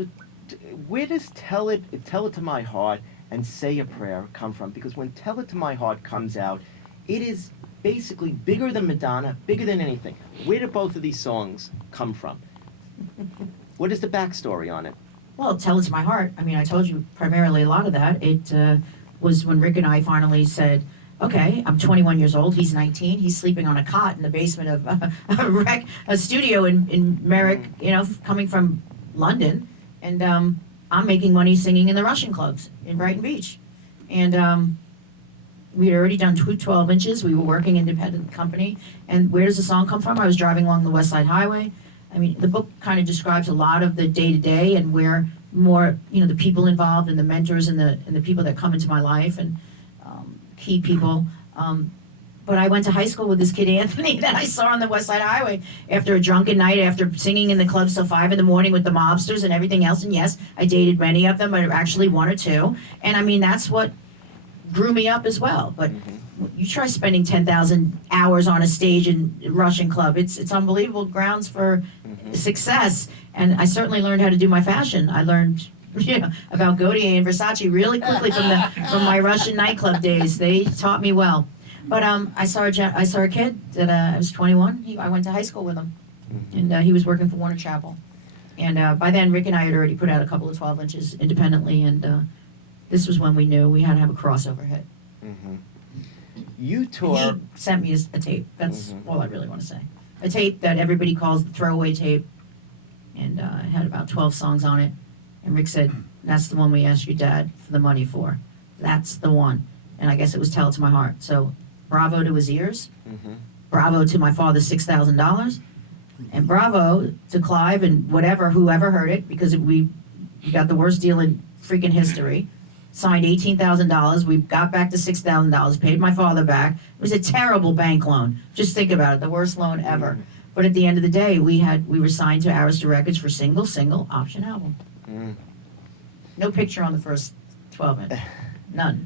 So, where does Tell It to My Heart and Say a Prayer come from? Because when Tell It to My Heart comes out, it is basically bigger than Madonna, bigger than anything. Where do both of these songs come from? What is the backstory on it? Well, Tell It to My Heart, I mean, I told you primarily a lot of that. It was when Rick and I finally said, okay, I'm 21 years old, he's 19, he's sleeping on a cot in the basement of a studio in Merrick, you know, coming from London, and I'm making money singing in the Russian clubs in Brighton Beach. And we had already done 12 inches, we were working independent company, and where does the song come from? I was driving along the West Side Highway. I mean, the book kind of describes a lot of the day-to-day and where more, you know, the people involved and the mentors and the people that come into my life and key people. But I went to high school with this kid, Anthony, that I saw on the West Side Highway after a drunken night, after singing in the clubs till 5 in the morning with the mobsters and everything else. And yes, I dated many of them, but actually one or two. And I mean, that's what grew me up as well. But you try spending 10,000 hours on a stage in a Russian club, it's unbelievable grounds for success. And I certainly learned how to do my fashion. I learned, you know, about Gautier and Versace really quickly from my Russian nightclub days. They taught me well. But I saw a kid that I was 21. I went to high school with him, and he was working for Warner Chappell. And by then, Rick and I had already put out a couple of 12 inches independently, and this was when we knew we had to have a crossover hit. You tour. He sent me a tape. That's all I really want to say. A tape that everybody calls the throwaway tape, and it had about 12 songs on it. And Rick said, "That's the one we asked your dad for the money for. That's the one." And I guess it was Tell It to My Heart. So, bravo to his ears. Bravo to my father's $6,000. And bravo to Clive and whoever heard it, because we got the worst deal in freaking history. Signed $18,000. We got back to $6,000. Paid my father back. It was a terrible bank loan. Just think about it, the worst loan ever. But at the end of the day, we were signed to Arista Records for single option album. No picture on the first 12 inch. None.